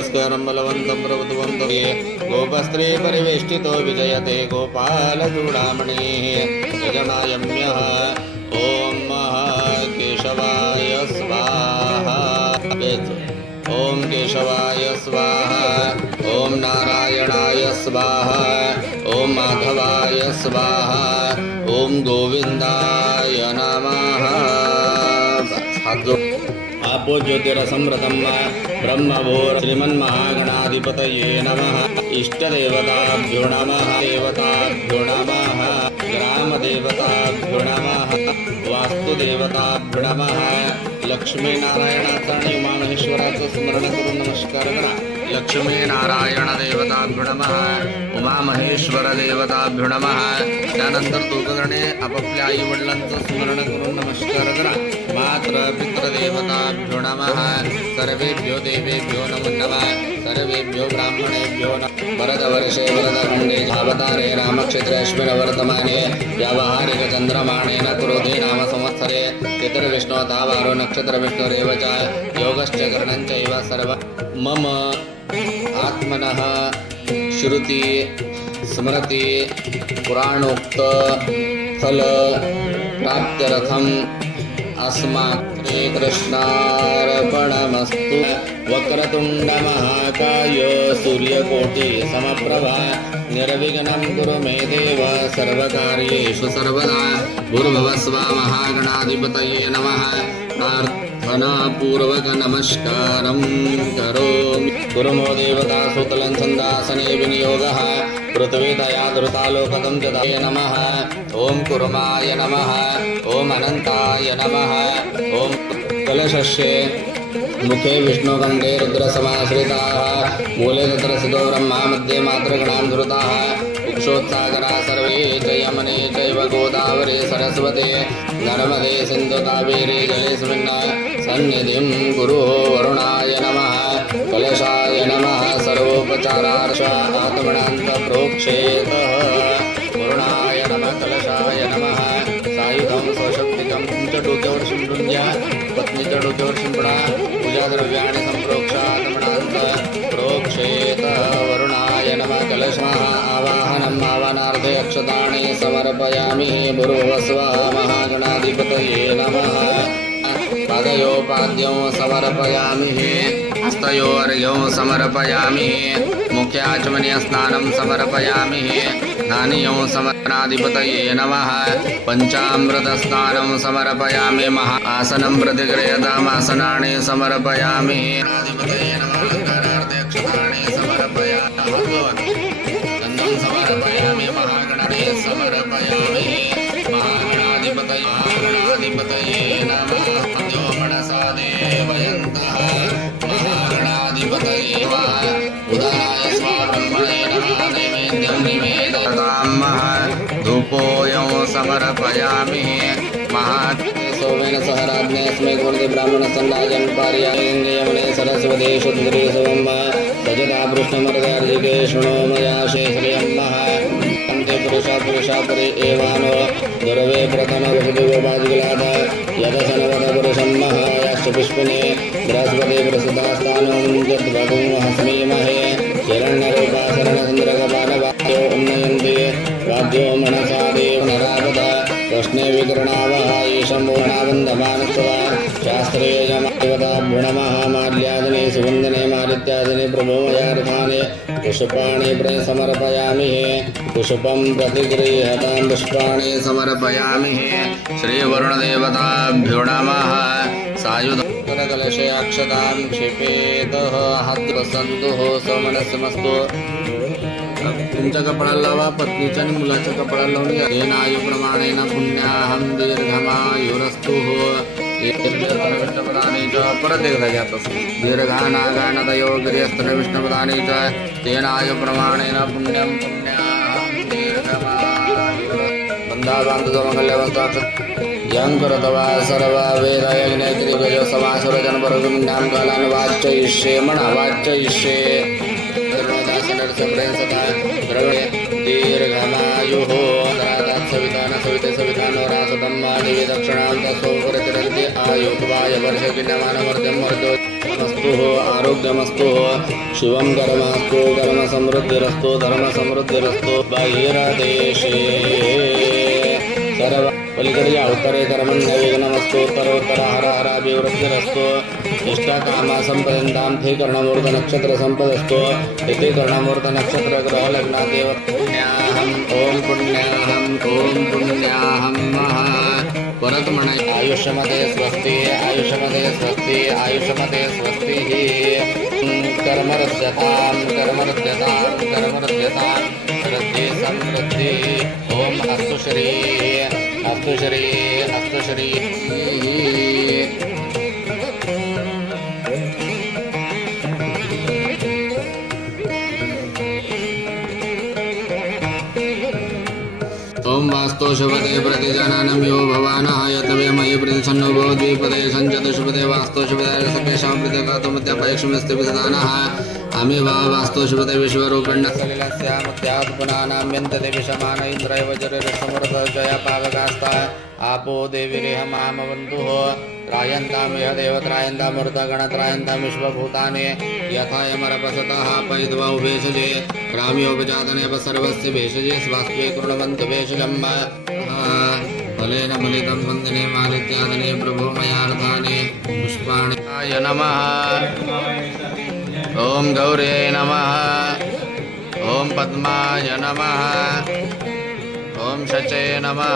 पुरस्कारं बलवन्तं प्रभुवन्तं गोपस्त्रे परिवेष्टितो विजयते गोपालचूडामणिः यजनायम्यः ॐ केशवाय स्वाहा ॐ केशवाय स्वाहा ॐ नारायणाय स्वाहा ॐ माधवाय स्वाहा ॐ गोविन्दाय नमः। आपो ज्योतिरसमृतं ब्रह्मभूर श्रीमन्महागणाधिपतये नमः। इष्टदेवताभ्यो नमः। देवताभ्यो नमः। ग्रामदेवताभ्यो नमः। वास्तुदेवताभ्यो नमः। लक्ष्मीनारायणाचा आणि उमामहेश्वराचं स्मरण करून नमस्कार करा। लक्ष्मीनारायण देवताभ्यो नमः। उमामहेश्वर देवताभ्यो नमः। त्यानंतर दोघजणे आपापल्या आई वडिलांचं स्मरण करून नमस्कार करा। मात्र पितृदेवताभ्यो नमः। सर्वेभ्यो देवेभ्यो नमो नमः। सर्वेभ्यो ब्राह्मणेभ्यो नमः। वरदवर्षे वरदखण्डे अवतारे रामक्षेत्रे अश्विनवर्तमाने व्यावहारिक चन्द्रमाणेन क्रोधे नाम संवत्सरे पितृविष्णोतावारो नक्षत्र विष्णुरेव च योगश्च करणञ्चैव सर्व मम आत्मनः श्रुति स्मृति पुराणोक्त फल प्राप्त्यर्थम् अस्मात् कृष्णार्पणमस्तु। वक्रतुण्ड महाकाय सूर्यकोटि समप्रभा निर्विघ्नं कुरु मे देव सर्वकार्येषु सर्वदा। भूर्भुवस्सुवः महागणाधिपतये नमः। प्रार्थनापूर्वक नमस्कारं करोमि। गुरुमो देवता सुतलं छन्दासने विनियोगः पृथ्वी दया धृतालोकतं च दये नमः। ॐ कुर्माय नमः। ॐ अनन्ताय नमः। ॐ कलशस्य मुखे विष्णुकण्ठे रुद्रसमाश्रिताः मूले तत्र स्थितो ब्रह्मा मध्ये मातृगणां धृताः कुक्षोत्सागरा सर्वे च यमुने चैव गोदावरी सरस्वती नर्मदे सिन्धु कावेरी जलेऽस्मिन् सन्निधिं कुरु। वरुणाय नमः। कलशाय नमः। सर्वोपचारार्थ आत्मनान्त प्रोक्षेतः। वरुणाय नमः। कलशाय नमः। सायुधं स्वशक्तिकं च डोक्यावर शिंपडून पत्नीच्या डोक्यावर शिंपडा। पूजा द्रव्याणि संप्रोक्ष आत्मनान्त प्रोक्षेत। वरुणाय नमः। कलशः आवाहनम् आवाहनार्थे अक्षतानि समर्पयामि। भूर्भुवस्सुवः महागणाधिपतये नमः। पादयोपाद्यौ समर्पयामि। हस्तयोर्घ्यौ समर्पयामि। मुख्याचमनीय स्नानं समर्पयामि। धान्यौ समर्पणाधिपतये नमः। पंचामृतस्नानं समर्पयामि। महा आसनं प्रतिगृह्यतामासनानि समर्पयामि। अधिपतये नमः। अक्षतानि समर्पयामि। गन्धं समर्पयामि। महागणपतये समर्पयामि। महागणाधिपतये नमः। मनसा देवयन्तः महागणाधिपतये नमः। उदाराय स्वाब्रह्मणे नमः। नैवेद्यं निवेदयामः। धूपोऽयं समर्पयामि। सोमेन सह राज्ञस्मै कुर्ते ब्राह्मणसन्नाजं पार्यायङ्गयमने सरस्वती शुद्धरे सोम सजता कृष्णमर्गार्जिके शृणो मया श्रियम्मः। अन्ते पुरुषापरे एवानो दुर्वे प्रथमवसुदेवबाजिगलाद यदसनवद पुरुषं महायाश्च पुष्पिने बृहस्पति प्रसुतास्थानं यद्वगुं हस्मीमहे हिरण्यरूपा शरणचन्द्रगपालवाद्यो उन्नयन्ति वाद्यो मनसा देव नरावत प्रश्ने विकरणावः ईशं पूर्णावन्दमानस्वा शास्त्रेयजमादेवताभ्यो नमः। माल्यादिने सुगन्धने मालित्यादिने प्रभोमयार्थानि पुष्पाणि समर्पयामि। पुष्पं प्रतिगृह्यतां पुष्पाणि समर्पयामि। श्रीवरुणदेवताभ्यो नमः। सायुधकलशे अक्षतां क्षिपेतः हस्तसन्तुः समनस्समस्तु। तुमच्या कपडाला लावा, पत्नीच्या आणि मुलाच्या कपडाला लावून घ्या। येन आयुप्रमाणेन पुण्याहं दीर्घमायुरस्तु। परत एकदा घ्या तसं। दीर्घानागानतयो गिर्यस्तनविष्णुपदानि च तेन आयुप्रमाणेन पुण्यं पुण्याहं दीर्घमायुरस्तु। बन्धाबान्धुमङ्गल्यवन्तात यं करतवा सर्वा वेदयज्ञैत्रिकयो समासुरजनपरगुण्यां कालान् वाच्ययिष्ये मना वाच्ययिष्ये। दीर्घमायुः सविता न सविते सविता नो रासतं देवी दक्षिणां तस्वोपरितिरन्ति आयुक्वाय वर्षकिन्नमानमर्त्यमर्त्यो मस्तु आरोग्यमस्तु शिवं कर्मस्तु कर्मसमृद्धिरस्तु धर्मसमृद्धिरस्तु बहिर्देशे सर्व पलिकडच्या उत्तरे कर्मण्यविघ्नमस्तु उत्तरोत्तर हर हराभिवृद्धिरस्तु इष्टकामसंपदन्तां ते कर्णमूर्त नक्षत्र संपदस्तु इति कर्णमूर्त नक्षत्र ग्रह लग्नादेव पुण्याहम् ओम पुण्याहम् महा परत म्हणा आयुष्यमध्ये स्वस्ती आयुष्यमध्ये स्वस्ती आयुष्यमध्ये स्वस्ती कर्मरस्यतां कर्मरस्यतां कर्मरस्यतां वृद्धी समृद्धी ओम अस्तु श्री अस्तु श्री अस्तु श्री ओम वास्तु शुभदे प्रतिजननं यो भवानः यतवे मयि प्रतिछन्नो भवद्विपदे सञ्चतुष्पदे वास्तु शुभदे सकेशां प्रतिघातुमध्यपैक्षुमस्ति विसदानः अमि वा वास्तु शुभदे विश्वरूपिण्यसलिलस्यामुत्यात्पुनानाम्यन्तते विषमान इन्द्रैव जरिरसमृतजया पावकास्ता आपो देवीरेहमामवन्तुः त्रायन्तां यः देवत्रायन्तामृतगणत्रायन्तां विश्वभूतानि यथा यमरपसतः पैद्वा भेषजे राम्योपजातनेव सर्वस्य भेषजे स्वास्त्वे कुर्वन्तु भेषजम् फलेन फलितं वन्दने मालित्यादने प्रभो मयार्थानि पुष्पाणि नमः ॐ गौर्यै नमः ॐ पद्माय नमः ॐ शचे नमः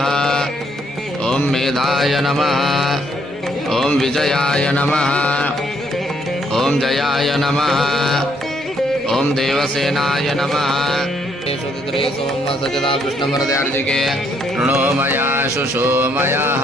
ॐ मेधाय नमः ॐ विजयाय नमः ॐ जयाय नमः ॐ देवसेनाय नमः सोम सचदा विष्णुमर्द्यार्जिके ऋणो मया शुशोमयः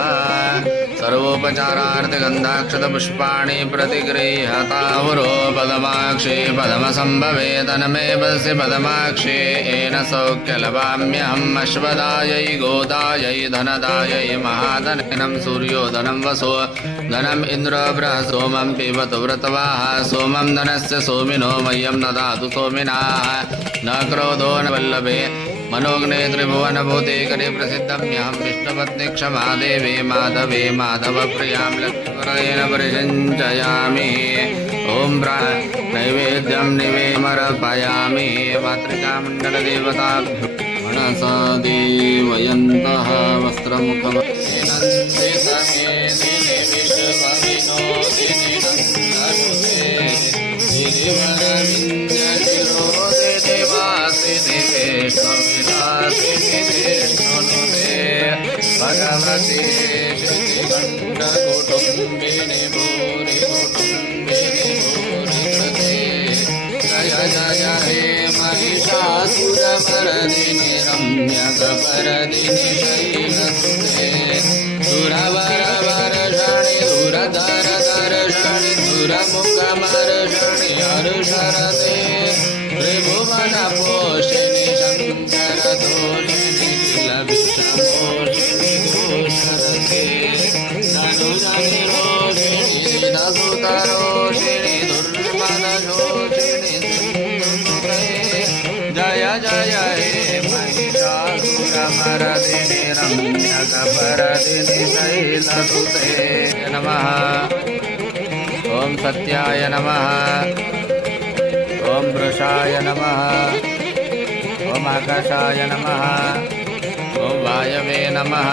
सर्वोपचारार्थगन्धाक्षतपुष्पाणि प्रतिगृह्यतावरो पदमाक्षे पदमसम्भवे तनमेवस्य पदमाक्षे येन सौख्यलभाम्यहम् अश्वदायै गोदायै धनदायै महाधनं सूर्यो धनं वसो धनम् इन्द्र बृहसोमं पिबतु व्रतवाः सोमं धनस्य सोमिनो मह्यं न दातु सोमिनाः न क्रोधो न वल्लभे मनोग्ने त्रिभुवनभूते करे प्रसिद्धम्यहं विष्णुपत्नी क्षमा देवे माधवे माधवप्रियां लक्ष्मीरेण परिषञ्चयामि ॐ नैवेद्यं निवेमर्पयामि मातृकामण्डलदेवताभ्यो मनसा देवयन्तः भगवती कुटुम्बिनी भूरि कुटुम्बिनी भूरि कृते जय जय हे महिषासुरमर्दिनि रम्यकपर्दिनि शैलसुते सुरवरवर्षणि सुरधरधर्षणि सुरमुखमर्षणि हर्षरते त्रिभुवनपोषिणि शङ्करदोषिणि किलविषमोषिणि दोषरते धनुजनिरोषिणि दिनसुतरोषिणि दुर्मदशोषिणि सुन्दुते जय जय हे महिषासुरमर्दिनि रम्यकपर्दिनि शैलसुते नमः ॐ सत्याय नमः ॐ वृषाय नमः ॐ आकाशाय नमः ॐ वायवे नमः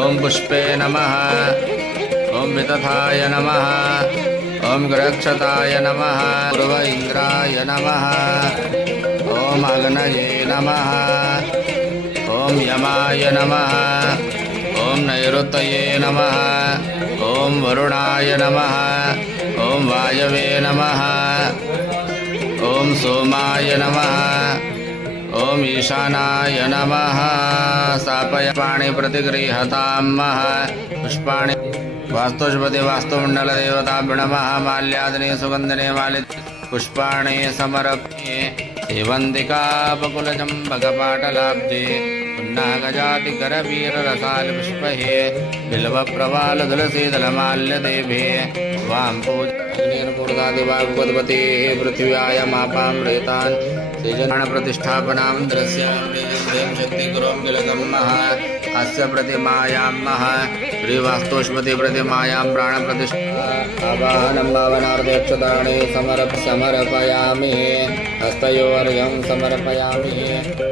ॐ पुष्पे नमः ॐ विदधाय नमः ॐ गृक्षताय नमः पूर्व इन्द्राय नमः ॐ अग्नये नमः ॐ यमाय नमः ॐ नैऋतये नमः ॐ वरुणाय नमः ॐ वायवे नमः ॐ सोमाय नमः ॐ ईशानाय नमः स्थापय पाणि प्रतिगृह्यतां पुष्पाणि वास्तुष्पति वास्तुमण्डलदेवताभ्यो नमः माल्यादिने सुगन्धिने मालि पुष्पाणि समर्प्ये सेवन्तिकापकुलचम्बकपाटलाब्जे पुन्नागजातिकरवीररसालपुष्पहे बिल्वप्रवालतुलसीदलमाल्यदेभे वां पूजनेन पूर्णादिवाग्वद्वते पृथिव्याय मापां रेतान् प्रतिष्ठापनां द्रस्यामि शक्ति करोमि किलकम्मः अस्य प्रतिमायां श्रीवास्तुष्मति प्रतिमायां प्राणप्रतिष्ठा आवाहनं भावनार्ध्यक्षतानि समर्पयामि हस्तयोर्घं समर्पयामि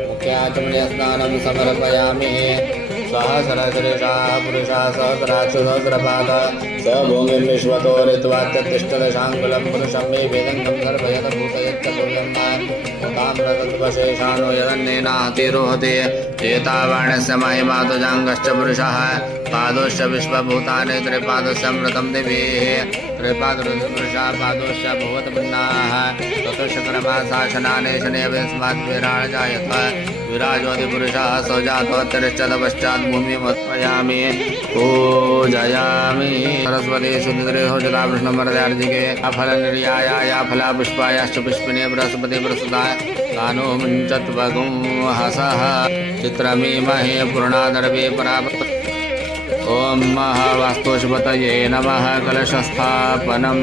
मुख्याचमनीयस्नानं समर्पयामि सहस्रशिरीषाः पुरुषाः सहस्राक्षु सहस्रपाद स भूमिं विश्वतो ऋत्वात्यतिष्ठदशाङ्कुलं पुरुषं मे वेदङ्गं सर्वयत भूतयच्च तुल्यं ताम्रतत्त्वशेषानो यदन्नेनातिरोहते एतावाणस्य महिमा तुजाङ्गश्च पुरुषः पादोश्च विश्वभूतानि त्रिपादस्यमृतं दिभिः त्रिपादपुरुषा पादोश्च भूतभिन्नाः चतुष्कर्माशासनानि शनैर्विस्माद्विराजायत विराजोऽधिपुरुषः सौजातोत्तरिश्चतपश्चात् भूमिमुत्पयामि पूजयामि सरस्वती शुद्धिरेहोजला कृष्णमर्दयार्जिके अफलनिर्याया फलापुष्पायाश्च पुष्पिने बृहस्पति प्रसुताय कानो मुञ्चत्वगुं हसः चित्रमीमहे पूर्णादर्वे परापत ॐ महावास्तुष्पतये नमः कलशस्थापनं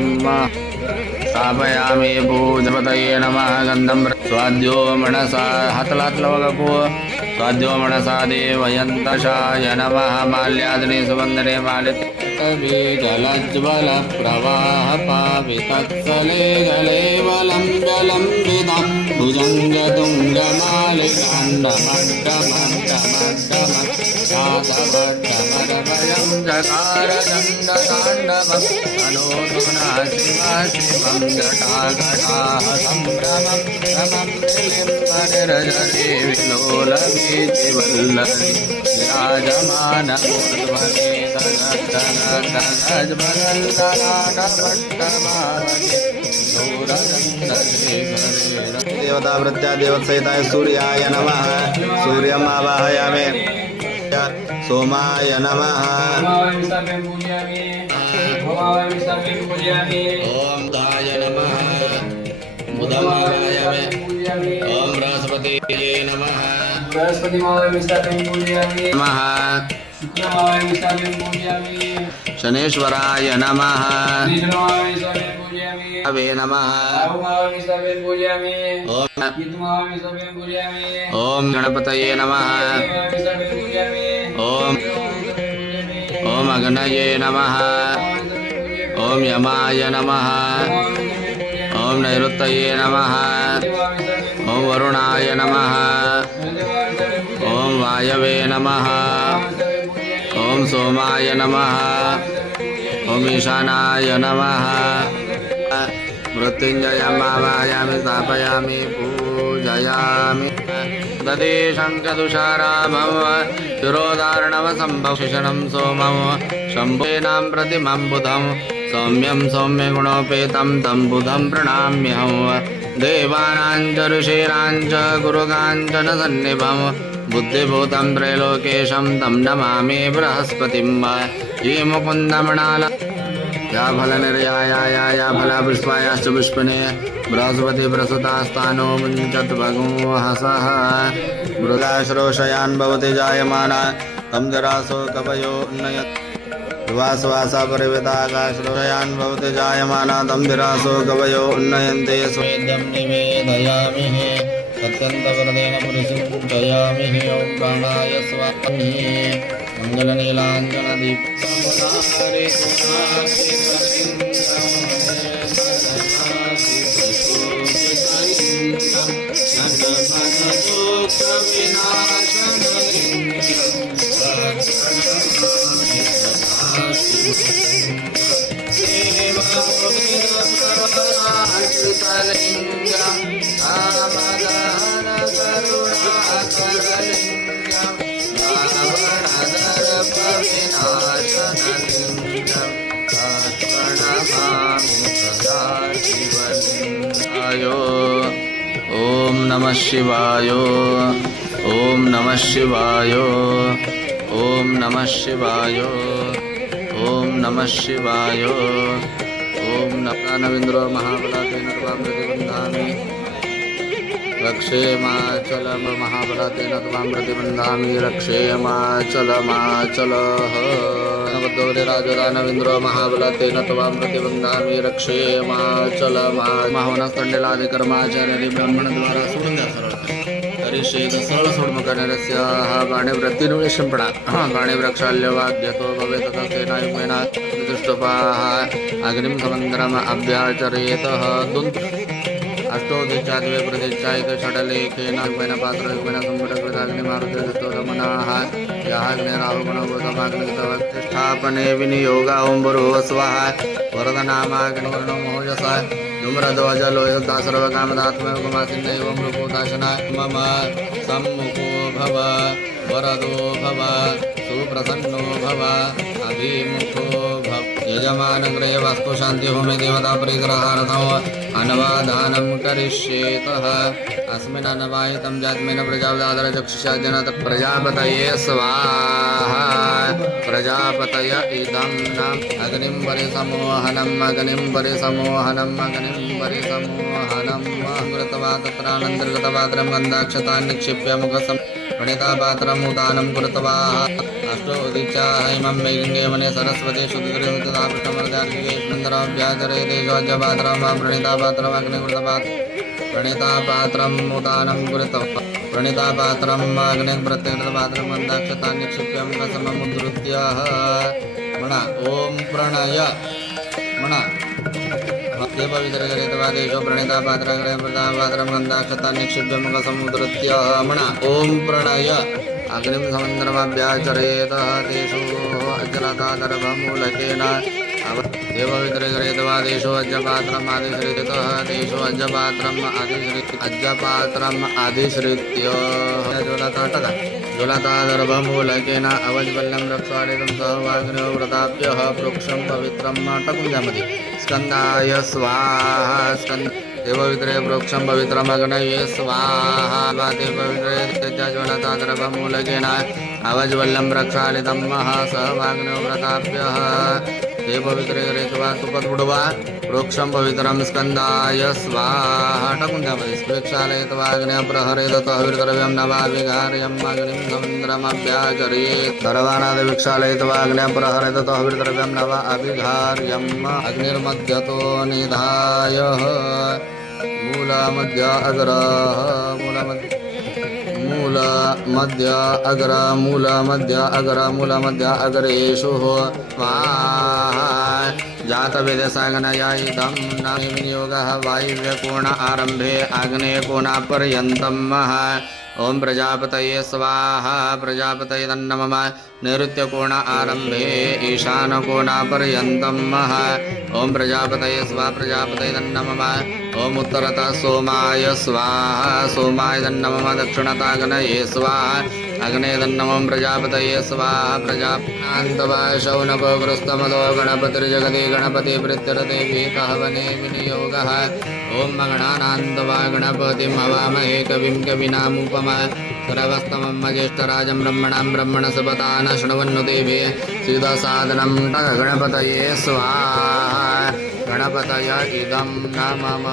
स्थापयामि पूजपतये नमः गन्धं स्वाद्यो मनसा हतलात्लवगपो स्वाद्यो मनसा देवयन्तशाय नमः माल्यादिने सुवन्दने मालितबीजलज्ज्वल प्रवाह पावितत्सले गले वलं जलं विदा भुजङ्गतुङ्गमालिकाण्डमण्डमण्डमण्डमण्डमण्डमरभयं जकारदण्डताण्डवम् अनोनुना शिव शिवं जटाघटाः सम्भ्रमं भ्रमं निलिम्बनिरजते विलोलवीचिवल्लरी विराजमानमूर्ध्वने देवता वृत्या देवत्सहिताय सूर्याय नमः सूर्यम् आवाहयामि सोमाय नमः ओम दाय नमः बुधमावायामि ओम बृहस्पतिये नमः नमः शनेश्वराय नमः अवे नमः ओम गणपतये नमः ओम अग्नये नमः ओम यमाय नमः ओम नैऋतये नमः ओम वरुणाय नमः ओम वायवे नमः ओम सोमाय नमः ओम ईशानाय नमः मृत्युञ्जयमावाहयामि स्थापयामि पूजयामि ददे शङ्खतुषारामं शिरोधारणवसम्भक्षिषणं सोमं शम्भूनां प्रतिमं बुधं सौम्यं सौम्यगुणोपेतं तं बुधं प्रणम्यहं देवानां च ऋषीणां च गुरुकाञ्चनसन्निभं बुद्धिभूतं त्रैलोकेशं तं नमामि बृहस्पतिं ये मुकुन्दमणाला या फलनिर्याया फलापुष्पायाश्च पुष्पिने बृहस्पति प्रसुतास्तानो मुञ्चत्वगुं हसः मृगाश्रोषयान् भवति जायमाना तं जरासो कवयो उन्नयत् वासवासा परिवृताकाश्रोषयान् भवति जायमाना तं जरासो कवयो उन्नयन्ते स्वेदं निवेदयामि अत्यन्तवरदेन पुरुषिञ्चयामि ॐ प्राणाय स्वामी ओम नमः शिवाय ओम नमः शिवाय ओम नमः शिवाय ओम नमः शिवाय ओम नमः नवेन्द्रो महाबलाते नर्वां प्रतिबन्धामि रक्षेमाचलं महाबलतेन त्वां प्रतिबन्धामि रक्षेमाचलमाचलः राजदानवेन्द्रो महाबलतेन त्वां प्रतिबन्धामि रक्षेमाचलमा माहोनस्तण्डिलादिकर्माचार्यादि ब्राह्मणद्वारा सोडून द्या सरळ तरीशेद सरळ सोडमुखनरस्याः बाणेव्रत्तीनुळे शिंपडा बाणेवृक्षाल्यवाद्यतो भवेत् तस्तेनायुक्तेन दृष्टोपाः अग्निं समन्दरम् अभ्याचरेतः अष्टोदिच्चाद्वे प्रदिच्चायित षडलेखेन युक्तेन पात्रयुक्तेन संपुटकृताग्निमारुतमनाः याग्निराहुगुणभूतमाग्निस्थापने विनियोगा ओं भूर्भुवः स्वः वरदनामाग्निवर्णो मोजसा धूम्रध्वजलोहिता सर्वकामदात्मयोगमासिन्दैवं रूपोदाशना मम सम्मुखो भव वरदो भव सुप्रसन्नो भव अभिमुखो भव यजमानगृहे वास्तुशान्तिहोमे देवता प्रीतिरहार्थो अनवादानं करिष्येतः अस्मिन् अनवाहितं जात्मेन प्रजापदादरचक्षुषा जनत प्रजापतये स्वाहा प्रजापतय इदं नाम अग्निं परिसमोहनम् अग्निं परिसमोहनम् अग्निं परिसमोहनम् कृत्वा तत्रानन्तर्गतपात्रं गन्धाक्षतान् निक्षिप्य मुखसं प्रणितापात्रम् उदानं कृत्वा अष्टोदिच्चाः इमं वैगङ्गे वने सरस्वती शुद्धिकृतदापृष्टमर्गार्गिकेश्वरभ्याचरे देशोज्जपात्रं वा प्रणितापात्रम् अग्निकृतपात्रं प्रणितापात्रम् उदानं कृत्वा प्रणितापात्रम् अग्निप्रत्यकृतपात्रं गन्धाक्षतान् निक्षिप्य मुखसममुद्धृत्य म्हणा ओम प्रणय म्हणा देवविदर्गरितवादेशो प्रणितापात्रं गन्धाक्षतान् निक्षिप्य मुखसमुद्धृत्य म्हणा ओम प्रणय अग्निं समन्दरमभ्याचरेतः तेषु अज्जलतादर्भमूलकेन देवविदर्गरितवादेशो अज्जपात्रम् आदिश्रितः तेषु अज्जपात्रम् आदिश्रित्य ज्वलतादर्भमूलकेन अवज्वल्यं रक्षादितं सहवाग्निो व्रताभ्यः प्रोक्षं पवित्रं टकुञ्जमति स्कन्दाय स्वाहा देवविद्रे प्रोक्षं पवित्रमग्नये स्वाहा देवविद्रे ज्वलतादर्भमूलकेन अवज्वल्यं रक्षादितं सहवाग्निो व्रताभ्यः देवविद्रे गृहीत्वा तुपद्बुडवा प्रोक्षं पवित्रं स्कन्दाय स्वाहा टकुञ्जमति स्वेक्षालयित्वा अग्न्यप्रहरेतः विद्रव्यं नवाभिघार्यम् अग्निं समुद्रमभ्याचरेत् सर्वानादिविक्षालयित्वा अग्न्यप्रहरेतः विद्रव्यं नव अभिघार्यम् अग्निर्मध्यतो निधाय मूलमध्य अग्रः मूलमध्य अग्रेषु स्वाहा जातवेदसागनया इदं न विनियोगः वायव्यकोण आरम्भे आग्नेयकोणापर्यन्तं ओम प्रजापतये स्वाहा प्रजापतये नमः नैऋत्यकोण आरम्भे ईशानकोणापर्यन्तं ओम प्रजापतये स्वाहा प्रजापतये नमः ओम उत्तरतः सोमाय स्वाहा सोमाय नमः दक्षिणतः स्वाहा अग्ने नमः प्रजापतये स्वाहा प्रजापनान्तवा शौनकग्रस्तमदो गणपतिर्जगति गणपति वृत्तिरते भीतः वने विनियोगः ओम गणानान्तवा गणपतिं हवामहे कविं कविनामुपमा सर्वस्तमं ज्येष्ठराजं ब्रह्मणां ब्रह्मणसपतान शृण्वन्नुतेभि सिद्धसाधनं गणपतये स्वाहा गणपतय इदं नमः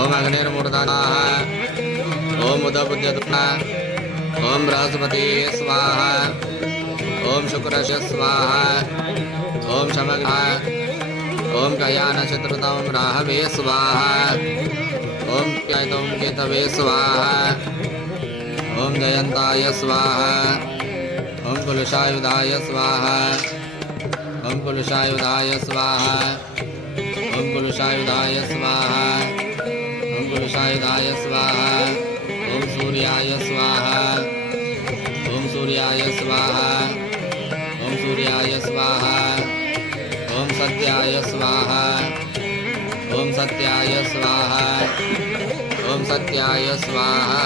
ओम अग्निर्मूर्धनः ओम उदबुद्ध्यतः ओम बृहस्पति स्वाहा ओम शुक्रस्य स्वाहा ओम शमगः ओम कयानचतुर्थं राहवे स्वाहा ओम कैतवं केतवे स्वाहा ओम जयंताय स्वाहा ओम कुलशायुधाय स्वाहा ओम कुलशायुधाय स्वाहा ओम कुलशायुधाय स्वाहा ओम कुलशायुधाय स्वाहा ओम सूर्याय स्वाहा ओम सूर्याय स्वाहा ओम सूर्याय स्वाहा ओम सत्याय स्वाहा ओम सत्याय स्वाहा ओम सत्याय स्वाहा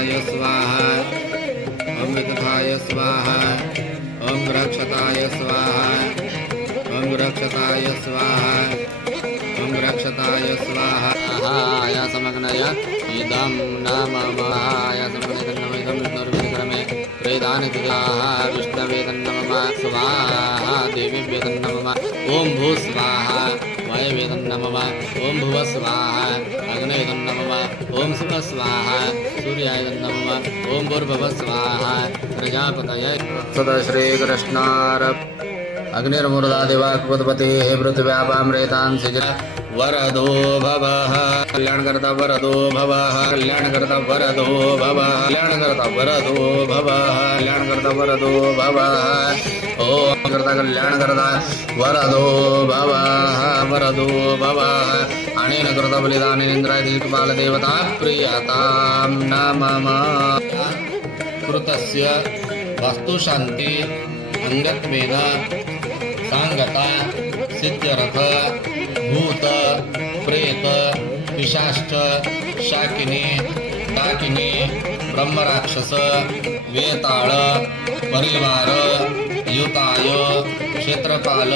वितथाय स्वाहा ओम वितथाय स्वाहा ओम रक्षताय स्वाहा ओम रक्षताय स्वाहा ओम रक्षताय स्वाहा या समग्नय इदं नमः या समग्नय इदं विष्णुर्विक्रमे प्रेदानित्याः विष्णवे नमः स्वाहा देवीभ्यो नमः ओम भू स्वाहा वायवे नमः ओम भुव स्वाहा अग्नये नमः ओम शिव स्वाहा सूर्याय नमः ओम भूर्भुव स्वाहा प्रजापतये सदा श्रीकृष्णार अग्निर्मूर्धा दिवाकुपतिः पृथिव्यापामृतां सिजल वरदो भवः कल्याणकर्ता वरदो भवः कल्याणकर्ता वरदो भवः कल्याणकर्ता वरदो भवः कल्याणकर्ता वरदो भवः ओम कर्ता कल्याणकर्ता वरदो भवः वरदो भवः अनेन कृत बलिदानेन्द्रादिकपालदेवता प्रियतां नमः कृतस्य वास्तुशान्ति अंगत्वेन सांगता सिद्ध्यर्थ भूत प्रेत पिशाच शाकिनी डाकिनी ब्रह्मराक्षस वेताळ परिवार युताय क्षेत्रपाल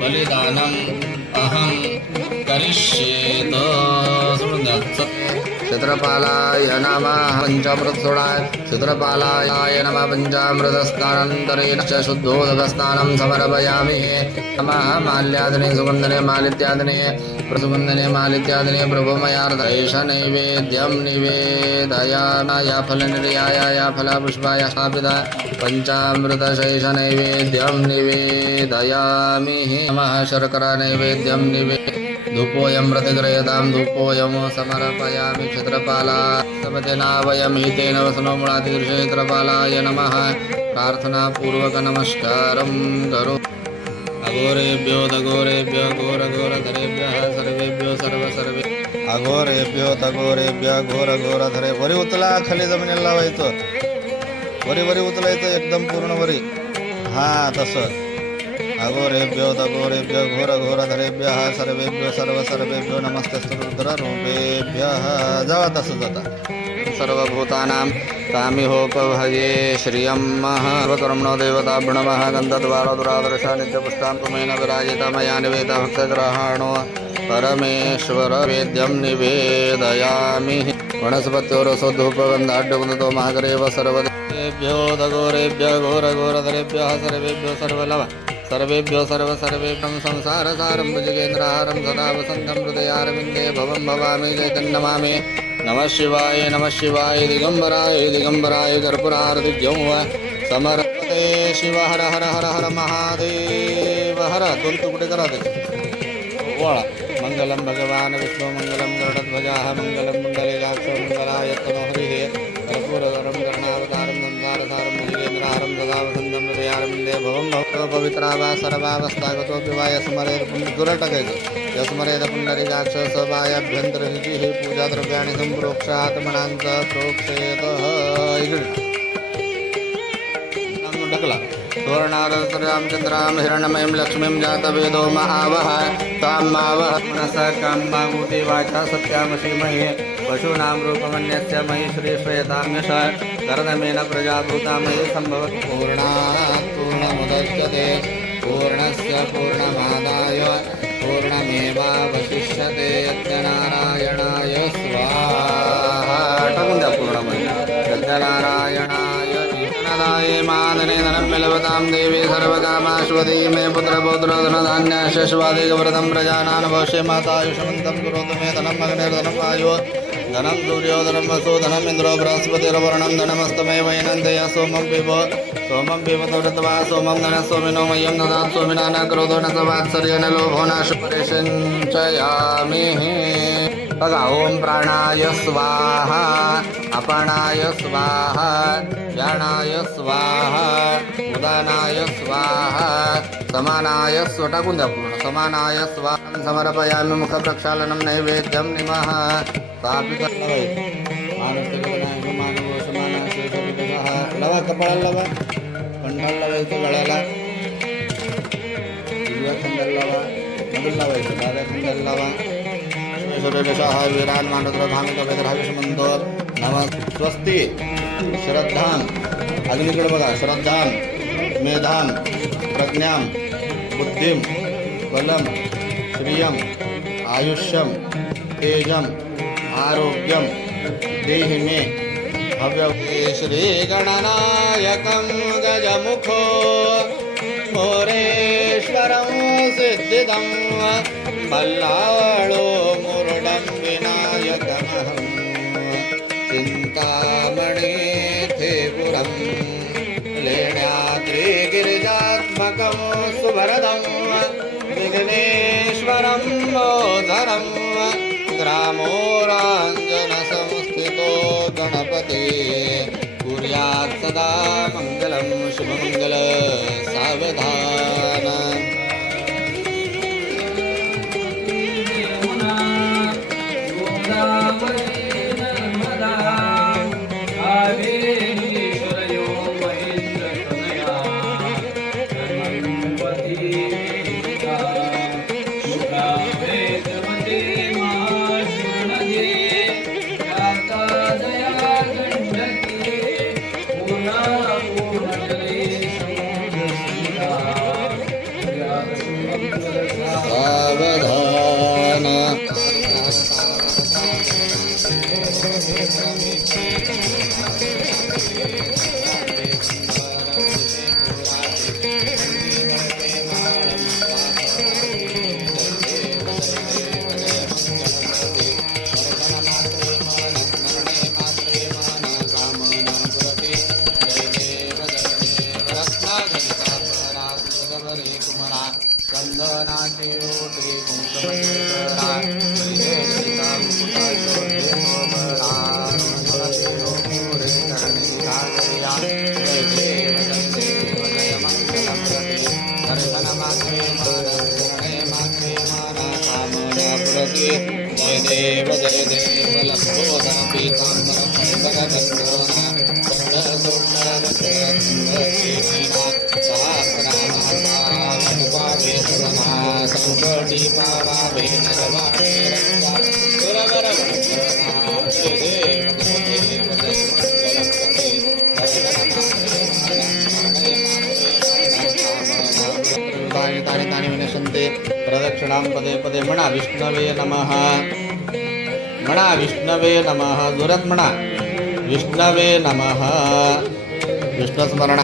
बलिदानम अहम करिष्येत क्षेत्रपालाय नमः पंचामृत सोडाय क्षेत्रपालाय नमः पंचामृतस्नानान्तरेण च शुद्धोदकस्नानं समर्पयामि नमः माल्यादने सुगन्धने मालित्यादने प्रसुगन्धने मालित्यादने प्रभुमयार्धैष नैवेद्यं निवेदयामि या फलनिर्याय या फलपुष्पाय स्थापिता पंचामृतशेष नैवेद्यं निवेदयामि नमः शर्करा नैवेद्यं धूपोऽयं प्रतिगृह्यतां धूपोऽयं समर्पयामि क्षेत्रपाला समतेना वयं हितेन वसनो मुळातिदृशे क्षेत्रपालाय नमः प्रार्थनापूर्वक नमस्कारं करो अघोरेभ्यो तघोरेभ्यो घोरघोरधरेभ्यः सर्वेभ्यो सर्वे अघोरेभ्यो तघोरेभ्य घोर घोरधरे वरी उचला खाली जमिनीला लावायचं वरी उचलायचं एकदम पूर्ण वरी हा तसं अघोरेभ्यो तघोरेभ्यो घोर घोरधरेभ्यः सर्वेभ्यो सर्वेभ्यो नमस्ते रुद्ररूपेभ्यः जावा तसं जाता सर्वभूतानां कामिहोपभये श्रियं सर्वकर्मणो देवता प्रणवः गन्धद्वारदुरादर्शा नित्यपुष्टां तुमेन विराजिता मया निवेदा भक्तग्रहाणो परमेश्वर वेद्यं निवेदयामि वनस्पत्योरसो धूपगन्धाढ्यकुन्दतो महागरेव सर्वदेभ्यो दघोरेभ्यो घोरघोरधरेभ्यः सर्वेभ्यो सर्वेभ्यो सर्वेभ्यं संसारसारं भुजगेन्द्रहारं सदा वसन्तं हृदयारविन्दे भवं भवामि चैतन्यमामि नमः शिवाय दिगंबराय कर्पूरार्तिज्ञं समर्पते शिव हर हर हर हर महादेव हर दोन तुकडे करा ते वळा मंगलम भगवान विष्णु मंगलम गरुडध्वजाः मंगलम पुंडरीकाक्ष मंगलाय तनोहरिः कर्पूरगरं कर्णावतारं संसारसारं भुजगेन्द्रहारं सदा वसन्तं हृदयारविन्दे भवं भव पवित्रावा सर्वावस्थागतोऽपि वा यस्मरेद पुण्यदुरं टाकायचं यस्मरेद पुंडरीकाक्ष सभायाभ्यन्तरशुचिः पूजाद्रव्याणि सम्प्रोक्षात्मनांच प्रोक्षेतः इकडे ढकला तोरणारसरामचन्द्रां हिरण्मयं लक्ष्मीं जातवेदो महावः तां मावः मनसा काममागुति वाचा सत्यामसीमहे पशूनां रूपमन्यस्य मयि श्रीश्वयताम्यश कर्दमेन प्रजाभूता मयि सम्भवति पूर्णात् पूर्णमुदच्यते पूर्णस्य पूर्णमादाय पूर्णमेवावशिष्यते यज्ञनारायणाय स्वाहा टाकून द्या पूर्णमध्ये यज्ञनारायणाय विष्णुदाय मादने धनं मिलवतां देवी सर्वकामाश्वती मे पुत्रपौत्रधनधान्यशश्वादिकव्रतं प्रजानां भविष्ये मातायुषमन्तं करोतु मे धनं अग्निर्धनं वायो धनं सूर्यो धनं वसो धनम् इन्द्रो बृहस्पतिर्वर्णं धनमस्तमे वैनन्दय सोमं पिबतोरत्वा सोमं धनः सोमिनो मह्यं ददातु सोमिना न करोतु न सवात्सर्येण लोभो न शुभरेशञ्चयामि बघा ओम प्राणाय स्वाहा अपानाय स्वाहा व्यानाय स्वाहा उदानाय स्वाहा समानाय टाकून द्या पूर्ण समानाय स्वाहा समर्पयामि मुख प्रक्षालनं नैवेद्यं निमः लवा कपाळाला लावा कंठाला लावायचं गळ्याला उजव्या खांद्याला लावा मधून लावायचं डाव्या खांद्याला लावा शरीरशः वीरान् मानद्रभामिकवेदराविषमन्तो नमः स्वस्ति श्रद्धाम् अग्निकडे बघा श्रद्धां मेधां प्रज्ञां बुद्धिं बलं श्रियं आयुष्यं तेजं आरोग्यं देहि मे हव्य श्रीगणनायकं गजमुखो मोरेश्वरं सिद्धिदं बल्लाळो मुरडं विनायकमहं चिन्तामणिथिपुरं लेण्याद्रिगिरिजात्मकं सुभरदं विघ्नेश्वरं मोधरं ग्रामोराञ्जनसंस्थितो गणपति कुर्यात् सदा मङ्गलं शुभमङ्गल सावधान सावधान जय देव लंबोदरपि तानि विनशन्ते प्रदक्षिणां पदे पदे म्हणा विष्णवे नमः म्हणा विष्णवे नमः जोरात म्हणा विष्णवे नमः विष्णुस्मरण